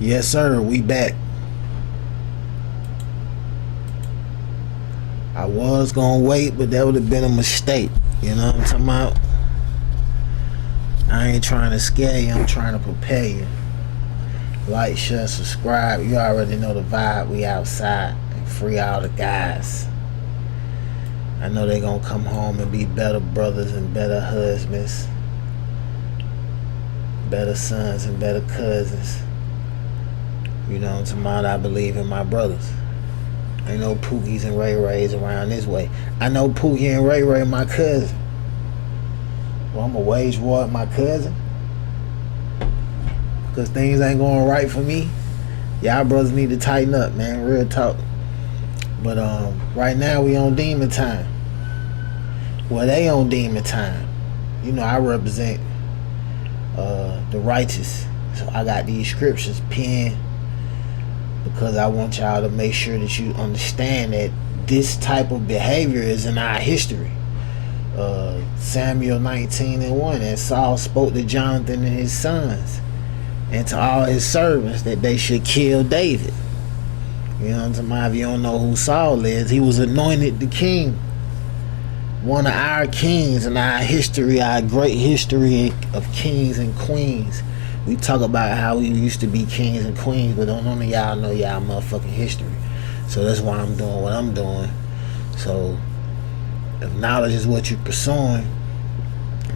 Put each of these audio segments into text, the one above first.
Yes, sir. We back. I was gonna wait, but that would have been a mistake. You know what I'm talking about? I ain't trying to scare you. I'm trying to prepare you. Like, share, subscribe. You already know the vibe. We outside and free all the guys. I know they gonna come home and be better brothers and better husbands, better sons and better cousins. You know what I'm talking about? I believe in my brothers. Ain't no Pookies and Ray Rays around this way. I know Pookie and Ray Ray my cousin. Well, I'm gonna wage war at my cousin because things ain't going right for me. Y'all brothers need to tighten up, man. Real talk. But right now we on demon time. Well, they on demon time. You know, I represent the righteous, so I got these scriptures pinned because I want y'all to make sure that you understand that this type of behavior is in our history. Samuel 19:1, and Saul spoke to Jonathan and his sons and to all his servants that they should kill David. You know what I'm talking about? If you don't know who Saul is, he was anointed the king. One of our kings in our history, our great history of kings and queens. We talk about how we used to be kings and queens, but none of y'all know y'all motherfucking history. So that's why I'm doing what I'm doing. So if knowledge is what you're pursuing,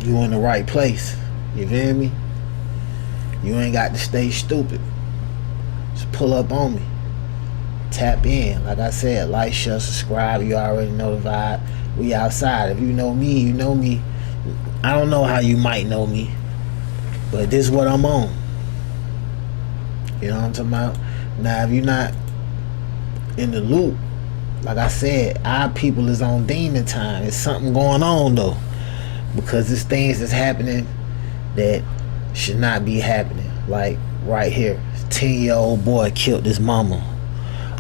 you in the right place. You feel me? You ain't got to stay stupid. Just pull up on me. Tap in. Like I said, like, share, subscribe. You already know the vibe. We outside. If you know me, you know me. I don't know how you might know me, but this is what I'm on. You know what I'm talking about? Now, if you're not in the loop, like I said, our people is on demon time. It's something going on though, because there's things that's happening that should not be happening. Like right here, 10-year-old boy killed his mama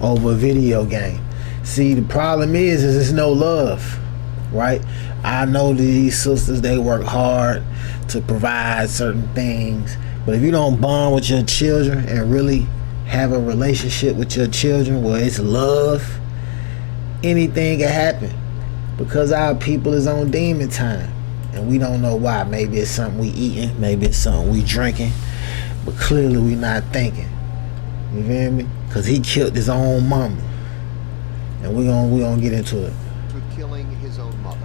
over a video game. See, the problem is there's no love, right? I know these sisters, they work hard to provide certain things, but if you don't bond with your children and really have a relationship with your children where it's love, anything can happen, because our people is on demon time and we don't know why. Maybe it's something we eating, maybe it's something we drinking, but clearly we not thinking. You feel me? Because he killed his own mama, and we gonna get into it. With killing his own mother.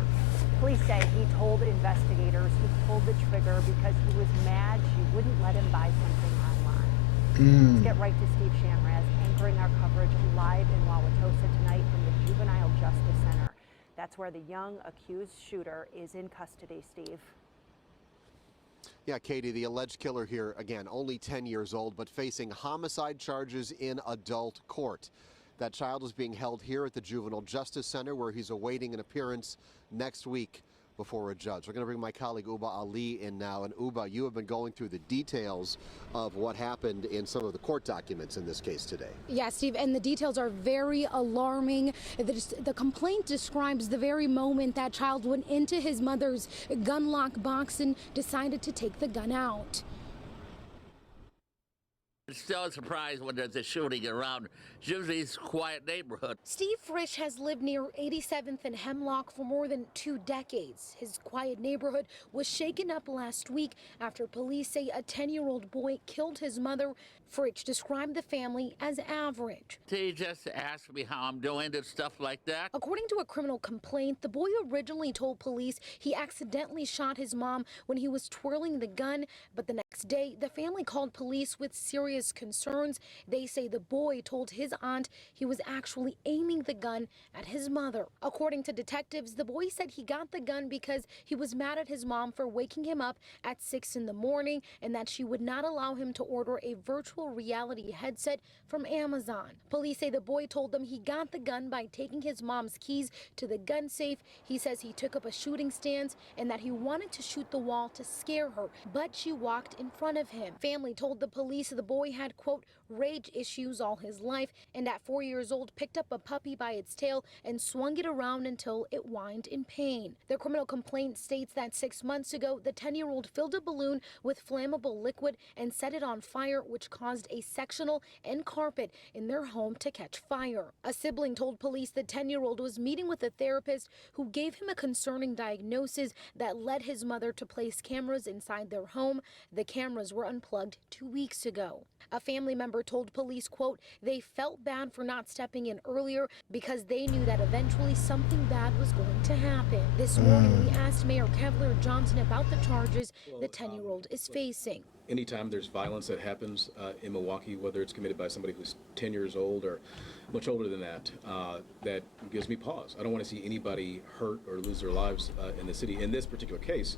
Police say he told investigators he pulled the trigger because he was mad she wouldn't let him buy something online. Let's get right to Steve Shamraz, anchoring our coverage live in Wauwatosa tonight from the Juvenile Justice Center. That's where the young accused shooter is in custody, Steve. Yeah, Katie, the alleged killer here, again, only 10 years old, but facing homicide charges in adult court. That child is being held here at the Juvenile Justice Center, where he's awaiting an appearance next week before a judge. We're going to bring my colleague Uba Ali in now. And Uba, you have been going through the details of what happened in some of the court documents in this case today. Yeah, Steve, and the details are very alarming. The complaint describes the very moment that child went into his mother's gun lock box and decided to take the gun out. It's still a surprise when there's a shooting around Jimsy's quiet neighborhood. Steve Frisch has lived near 87th and Hemlock for more than 2 decades. His quiet neighborhood was shaken up last week after police say a 10-year-old boy killed his mother. Frisch described the family as average. He just asked me how I'm doing and stuff like that. According to a criminal complaint, the boy originally told police he accidentally shot his mom when he was twirling the gun, but the next day, the family called police with serious concerns. They say the boy told his aunt he was actually aiming the gun at his mother. According to detectives, the boy said he got the gun because he was mad at his mom for waking him up at 6 in the morning and that she would not allow him to order a virtual reality headset from Amazon. Police say the boy told them he got the gun by taking his mom's keys to the gun safe. He says he took up a shooting stance and that he wanted to shoot the wall to scare her, but she walked in front of him. Family told the police the boy boy had, quote, rage issues all his life, and at 4 years old picked up a puppy by its tail and swung it around until it whined in pain. The criminal complaint states that 6 months ago, the 10-year-old filled a balloon with flammable liquid and set it on fire, which caused a sectional and carpet in their home to catch fire. A sibling told police the 10-year-old was meeting with a therapist who gave him a concerning diagnosis that led his mother to place cameras inside their home. The cameras were unplugged 2 weeks ago. A family member told police, quote, they felt bad for not stepping in earlier because they knew that eventually something bad was going to happen. This morning, we asked Mayor Cavalier Johnson about the charges the 10-year-old is facing. Anytime there's violence that happens in Milwaukee, whether it's committed by somebody who's 10 years old or much older than that, that gives me pause. I don't want to see anybody hurt or lose their lives in the city. In this particular case,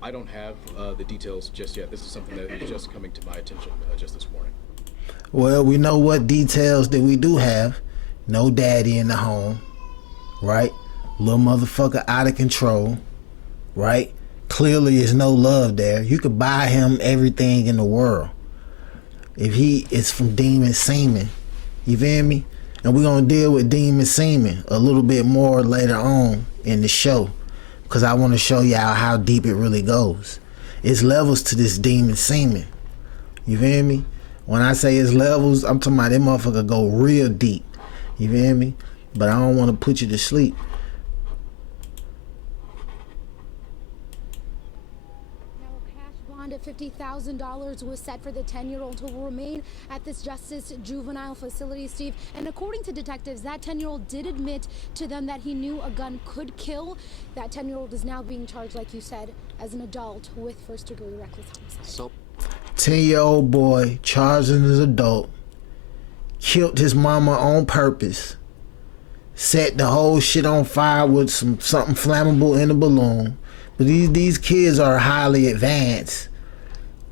I don't have the details just yet. This is something that is just coming to my attention just this morning. Well, we know what details that we do have. No daddy in the home, right? Little motherfucker out of control, right? Clearly there's no love there. You could buy him everything in the world. If he is from demon semen, you feel me? And we're going to deal with demon semen a little bit more later on in the show, because I want to show y'all how deep it really goes. It's levels to this demon semen. You feel me? When I say it's levels, I'm talking about that motherfucker go real deep. You feel me? But I don't want to put you to sleep. Of $50,000 was set for the 10-year-old who will remain at this Justice Juvenile Facility, Steve. And according to detectives, that 10-year-old did admit to them that he knew a gun could kill. That 10-year-old is now being charged, like you said, as an adult with first-degree reckless homicide. So, 10-year-old boy charged as an adult, killed his mama on purpose, set the whole shit on fire with something flammable in a balloon. But these kids are highly advanced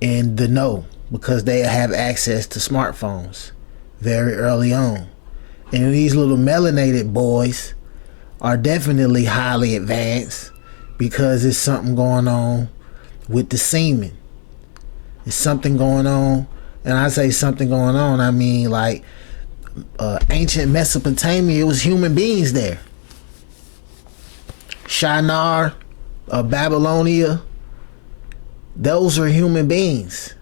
in the know because they have access to smartphones very early on. And these little melanated boys are definitely highly advanced because there's something going on with the semen. There's something going on, and I say something going on, I mean like ancient Mesopotamia, it was human beings there. Shinar, Babylonia, those are human beings.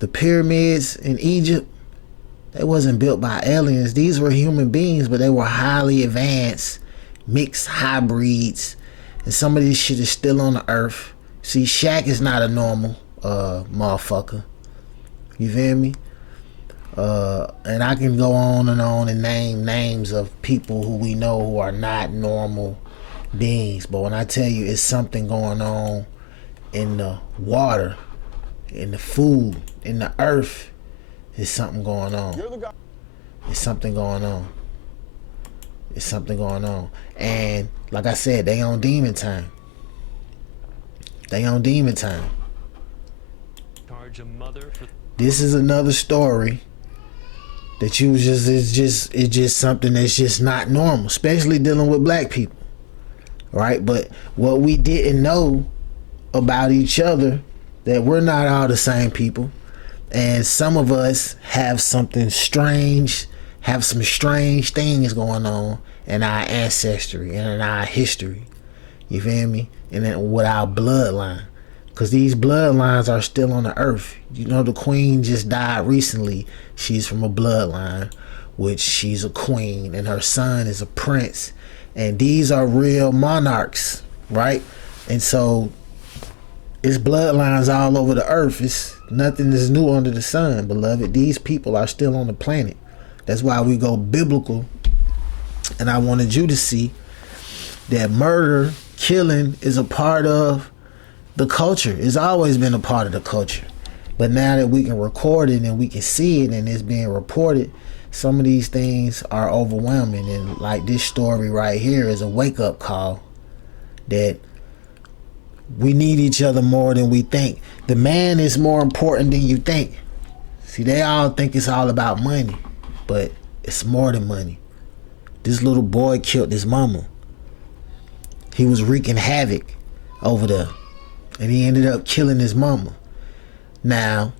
The pyramids in Egypt, they wasn't built by aliens. These were human beings, but they were highly advanced, mixed hybrids, and some of this shit is still on the earth. See, Shaq is not a normal motherfucker. You feel me? And I can go on and name names of people who we know who are not normal beings. But when I tell you it's something going on in the water, in the food, in the earth, there's something going on. There's something going on. There's something going on. And like I said, they on demon time. They on demon time. Charge a mother for this is another story that you just it's just something that's just not normal, especially dealing with black people. Right? But what we didn't know about each other, that we're not all the same people, and some of us have something strange, have some strange things going on in our ancestry and in our history. You feel me? And then with our bloodline, because these bloodlines are still on the earth. You know, the queen just died recently. She's from a bloodline, which she's a queen, and her son is a prince. And these are real monarchs, right? And so it's bloodlines all over the earth. It's nothing is new under the sun, beloved. These people are still on the planet. That's why we go biblical. And I wanted you to see that murder, killing is a part of the culture. It's always been a part of the culture. But now that we can record it and we can see it and it's being reported, some of these things are overwhelming. And like this story right here is a wake-up call that we need each other more than we think. The man is more important than you think. See, they all think it's all about money, but it's more than money. This little boy killed his mama. He was wreaking havoc over there, and he ended up killing his mama. Now,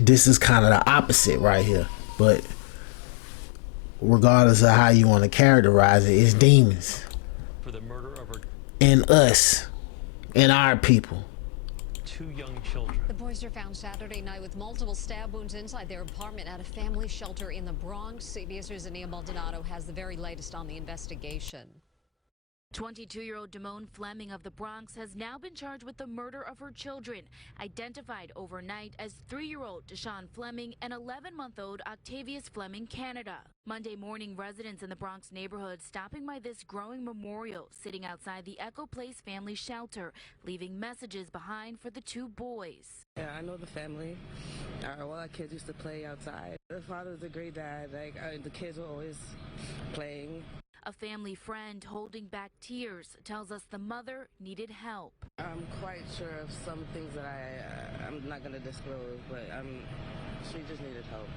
This is kind of the opposite right here. But regardless of how you want to characterize it, it's demons for the murder of her in us, in our people. 2 young children. The boys are found Saturday night with multiple stab wounds inside their apartment at a family shelter in the Bronx. CBS News' Ania Maldonado has the very latest on the investigation. 22-year-old Damone Fleming of the Bronx has now been charged with the murder of her children, identified overnight as 3-year-old Deshawn Fleming and 11-month-old Octavius Fleming, Canada. Monday morning, residents in the Bronx neighborhood stopping by this growing memorial, sitting outside the Echo Place family shelter, leaving messages behind for the 2 boys. Yeah, I know the family. All our kids used to play outside. The father's a great dad. The kids were always playing. A family friend holding back tears tells us the mother needed help. I'm quite sure of some things that I'm not going to disclose, but she just needed help.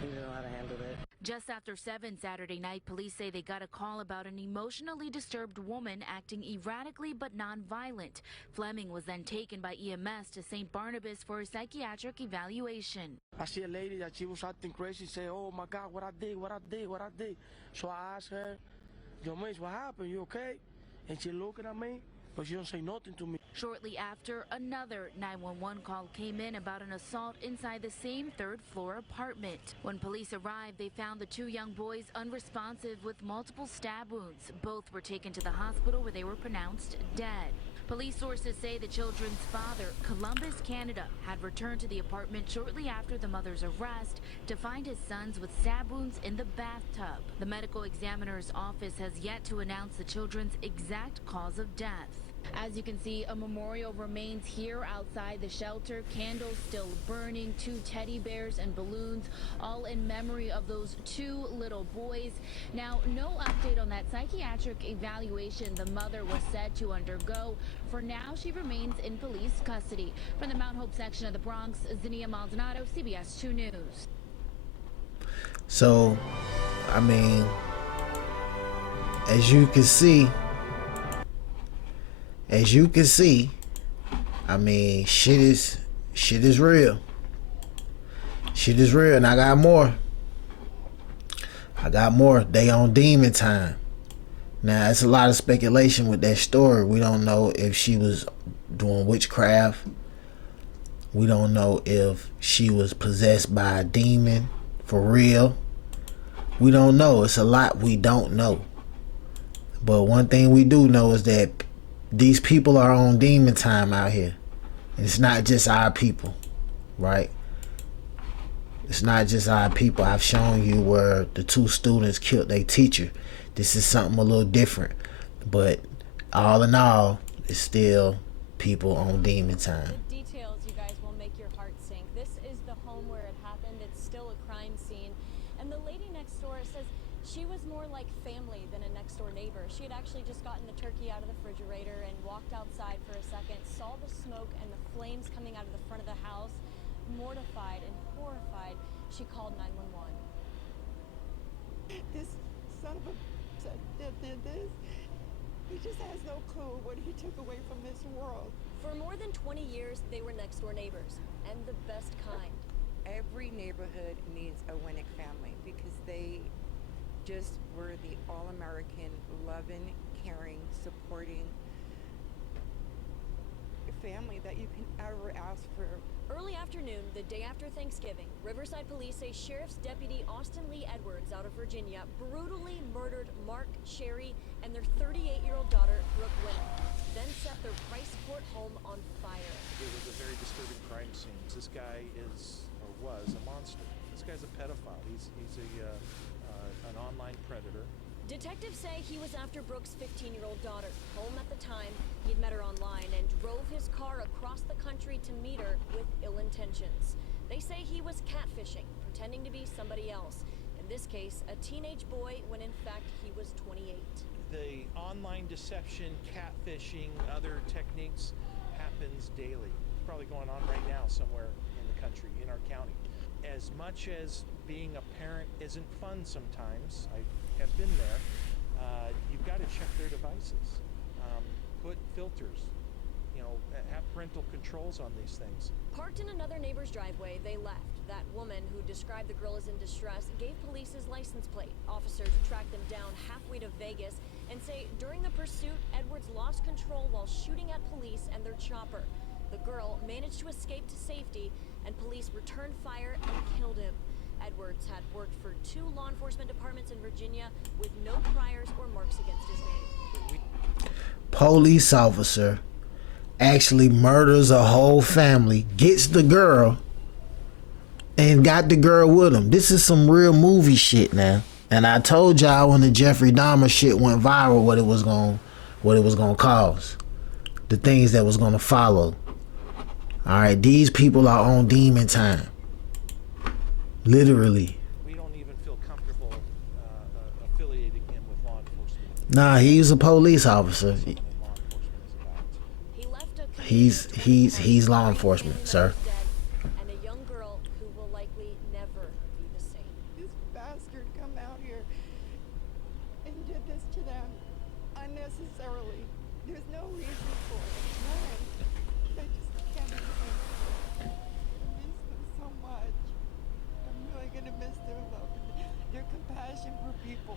She didn't know how to handle it. Just after 7 Saturday night, police say they got a call about an emotionally disturbed woman acting erratically but non-violent. Fleming was then taken by EMS to St. Barnabas for a psychiatric evaluation. I see a lady that she was acting crazy, say, "Oh my God, what I did. So I asked her, "Yo, miss, what happened? You okay?" And she looking at me, but she don't say nothing to me. Shortly after, another 911 call came in about an assault inside the same 3rd-floor apartment. When police arrived, they found the 2 young boys unresponsive with multiple stab wounds. Both were taken to the hospital where they were pronounced dead. Police sources say the children's father, Columbus, Canada, had returned to the apartment shortly after the mother's arrest to find his sons with stab wounds in the bathtub. The medical examiner's office has yet to announce the children's exact cause of death. As you can see, a memorial remains here outside the shelter, candles still burning, 2 teddy bears and balloons, all in memory of those 2 little boys. Now, no update on that psychiatric evaluation the mother was said to undergo. For now, she remains in police custody. From the Mount Hope section of the Bronx, Ania Maldonado, CBS 2 News. So, I mean, as you can see, I mean, shit is real. Shit is real, and I got more. They on demon time. Now, it's a lot of speculation with that story. We don't know if she was doing witchcraft. We don't know if she was possessed by a demon for real. We don't know. It's a lot we don't know. But one thing we do know is that these people are on demon time out here. And it's not just our people, right? It's not just our people. I've shown you where the 2 students killed their teacher. This is something a little different. But all in all, it's still people on demon time. The details, you guys, will make your heart sink. This is the home where it happened. It's still a crime scene. And the lady next door says she was more like family than a next door neighbor. She had actually just gotten the turkey out of the refrigerator and walked outside for a second, saw the smoke and the flames coming out of the front of the house. Mortified and horrified, she called 911. This son of a that did this, he just has no clue what he took away from this world. For more than 20 years, they were next door neighbors, and the best kind. Every neighborhood needs a Winnick family because they just were the all-American, loving, caring, supporting family that you can ever ask for. Early afternoon, the day after Thanksgiving, Riverside police say Sheriff's Deputy Austin Lee Edwards out of Virginia brutally murdered Mark, Sherry, and their 38-year-old daughter, Brooke Winnick, then set their Price Court home on fire. It was a very disturbing crime scene. This guy is, or was, a monster. This guy's a pedophile. He's an online predator. Detectives say he was after Brooke's 15-year-old daughter, home at the time. He'd met her online and drove his car across the country to meet her with ill intentions. They say he was catfishing, pretending to be somebody else. In this case, a teenage boy when in fact he was 28. The online deception, catfishing, other techniques happens daily. It's probably going on right now somewhere in the country, in our county. As much as being a parent isn't fun sometimes, I have been there, you've got to check their devices. Put filters have parental controls on these things. Parked in another neighbor's driveway, they left. That woman, who described the girl as in distress, gave police his license plate. Officers tracked them down halfway to Vegas and say during the pursuit, Edwards lost control while shooting at police and their chopper. The girl managed to escape to safety, and police returned fire and killed him. Edwards had worked for 2 law enforcement departments in Virginia with no priors or marks against his name. Police officer actually murders a whole family, gets the girl, and got the girl with him. This is some real movie shit now. And I told y'all when the Jeffrey Dahmer shit went viral what it was gonna cause. The things that was gonna follow. Alright, these people are on demon time. Literally. We don't even feel comfortable affiliating him with law enforcement. Nah, he's a police officer. He's law enforcement, sir. And a young girl who will likely never be the same. This bastard come out here and did this to them unnecessarily. There's no reason for it. None. I just can't even. I miss them so much. I'm really gonna miss their love and their compassion for people.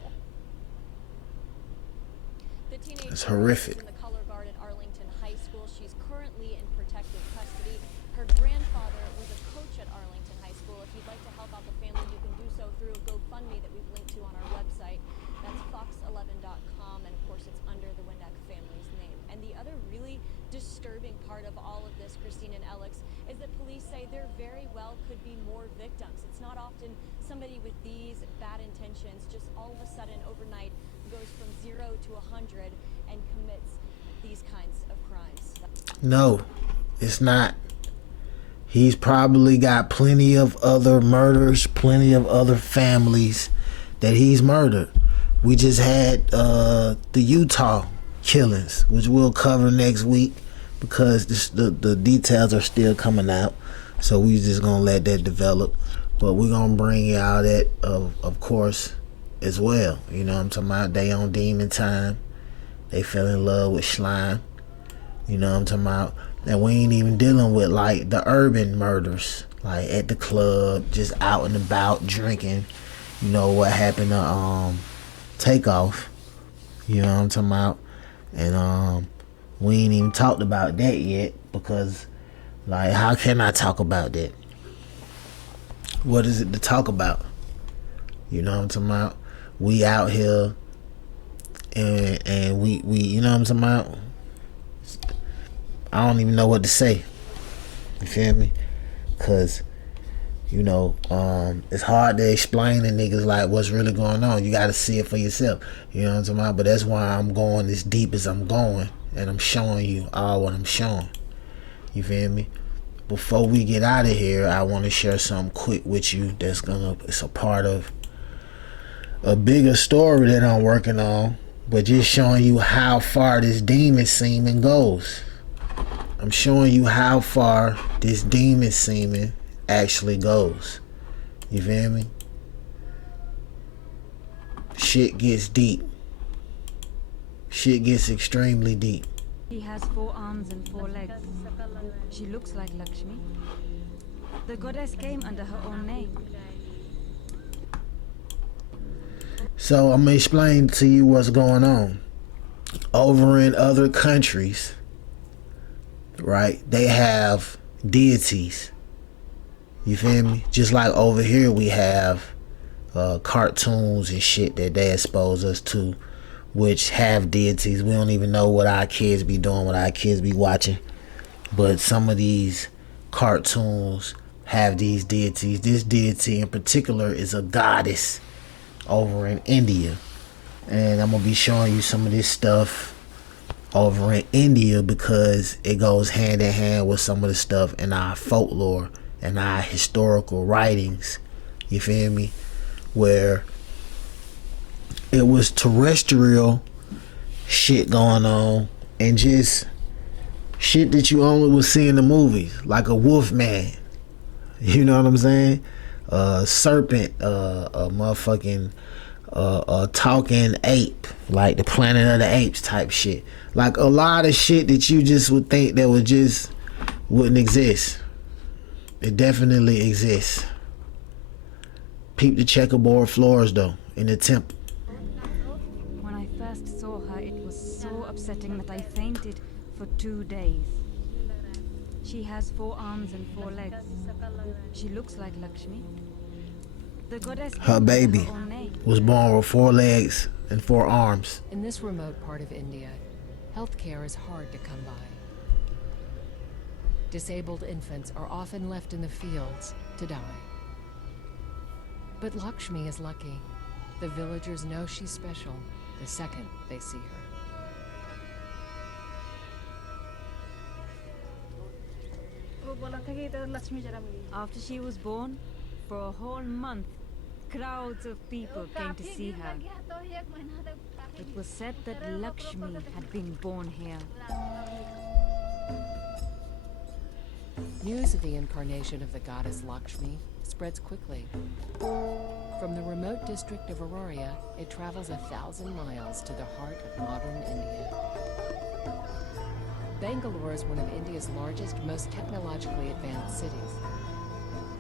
The teenager It's horrific. in the Color Guard at Arlington High School. She's currently in protective custody. Her grandfather was a coach at Arlington High School. If you'd like to help out the family, you can do so through a GoFundMe that we've linked to on our website. That's fox11.com, and of course it's under the Windeck family's name. And the other really disturbing part of all of this, Christine and Alex, is that police say there very well could be more victims. It's not often somebody with these bad intentions just all of a sudden overnight goes from 0 to 100 and commits these kinds of crimes. No, it's not. He's probably got plenty of other murders, plenty of other families that he's murdered. We just had the Utah killings, which we'll cover next week because the details are still coming out. So we just gonna let that develop. But we're gonna bring y'all that of course as well. You know what I'm talking about? They on demon time. They fell in love with slime. You know what I'm talking about? And we ain't even dealing with like the urban murders, like at the club, just out and about drinking. You know what happened to Takeoff. You know what I'm talking about? And we ain't even talked about that yet because like how can I talk about that? What is it to talk about? You know what I'm talking about? We out here and we you know what I'm talking about? I don't even know what to say. You feel me? Cause you know, it's hard to explain to niggas like what's really going on. You gotta see it for yourself. You know what I'm talking about? But that's why I'm going as deep as I'm going, and I'm showing you all what I'm showing. You feel me? Before we get out of here, I want to share something quick with you it's a part of a bigger story that I'm working on, but just showing you how far this demon semen goes. I'm showing you how far this demon semen actually goes. You feel me? Shit gets deep. Shit gets extremely deep. He has 4 arms and 4 legs. She looks like Lakshmi. The goddess came under her own name. So I'm gonna explain to you what's going on. Over in other countries, right, they have deities. You feel me? Just like over here we have cartoons and shit that they expose us to, which have deities. We don't even know what our kids be doing, what our kids be watching. But some of these cartoons have these deities. This deity in particular is a goddess over in India. And I'm going to be showing you some of this stuff over in India because it goes hand in hand with some of the stuff in our folklore and our historical writings. You feel me? Where it was terrestrial shit going on and just shit that you only would see in the movies, like a wolf man. You know what I'm saying? Serpent, a motherfucking talking ape, like the Planet of the Apes type shit. Like a lot of shit that you just would think that wouldn't exist. It definitely exists. Peep the checkerboard floors though in the temple. When I first saw her, it was so upsetting that I fainted for 2 days. She has 4 arms and 4 legs. She looks like Lakshmi. The goddess Her came under baby her own name. was born with 4 legs and 4 arms. In this remote part of India, healthcare is hard to come by. Disabled infants are often left in the fields to die. But Lakshmi is lucky. The villagers know she's special the second they see her. After she was born, for a whole month, crowds of people came to see her. It was said that Lakshmi had been born here. News of the incarnation of the goddess Lakshmi spreads quickly. From the remote district of Aurora, it travels 1,000 miles to the heart of modern India. Bangalore is one of India's largest, most technologically advanced cities.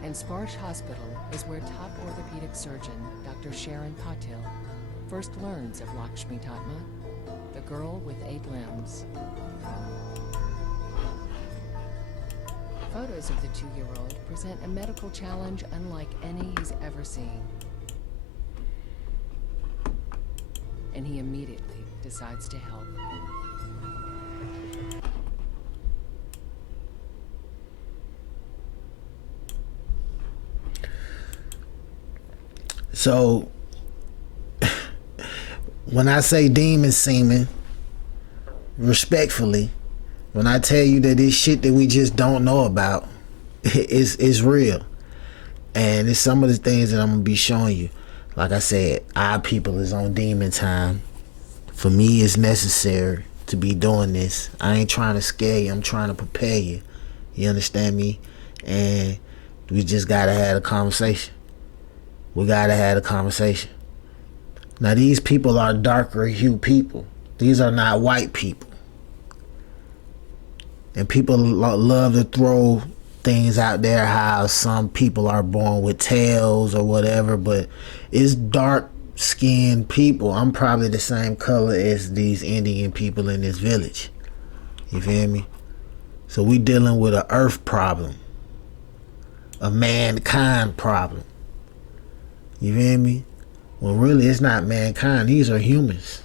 And Sparsh Hospital is where top orthopedic surgeon Dr. Sharon Patil first learns of Lakshmi Tatma, the girl with 8 limbs. Photos of the 2-year-old present a medical challenge unlike any he's ever seen. And he immediately decides to help. So, when I say demon semen, respectfully, when I tell you that this shit that we just don't know about, it's real. And it's some of the things that I'm gonna be showing you. Like I said, our people is on demon time. For me, it's necessary to be doing this. I ain't trying to scare you, I'm trying to prepare you. You understand me? And we just gotta have a conversation. We gotta have a conversation. Now these people are darker hue people. These are not white people. And people love to throw things out there how some people are born with tails or whatever, but it's dark skinned people. I'm probably the same color as these Indian people in this village. You feel me? So we dealing with an earth problem. A mankind problem. You feel me? Well, really, it's not mankind. These are humans.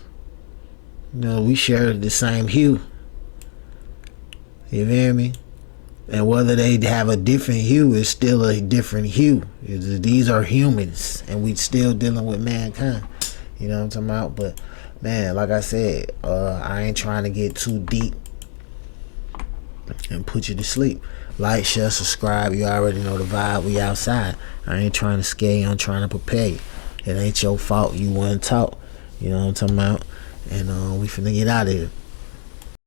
You know, we share the same hue. You feel me? And whether they have a different hue, it's still a different hue. These are humans, and we still dealing with mankind. You know what I'm talking about? But, man, like I said, I ain't trying to get too deep and put you to sleep. Like, share, subscribe. You already know the vibe. We outside. I ain't trying to scare you. I'm trying to prepare you. It ain't your fault you wasn't taught. You know what I'm talking about? And we finna get out of here.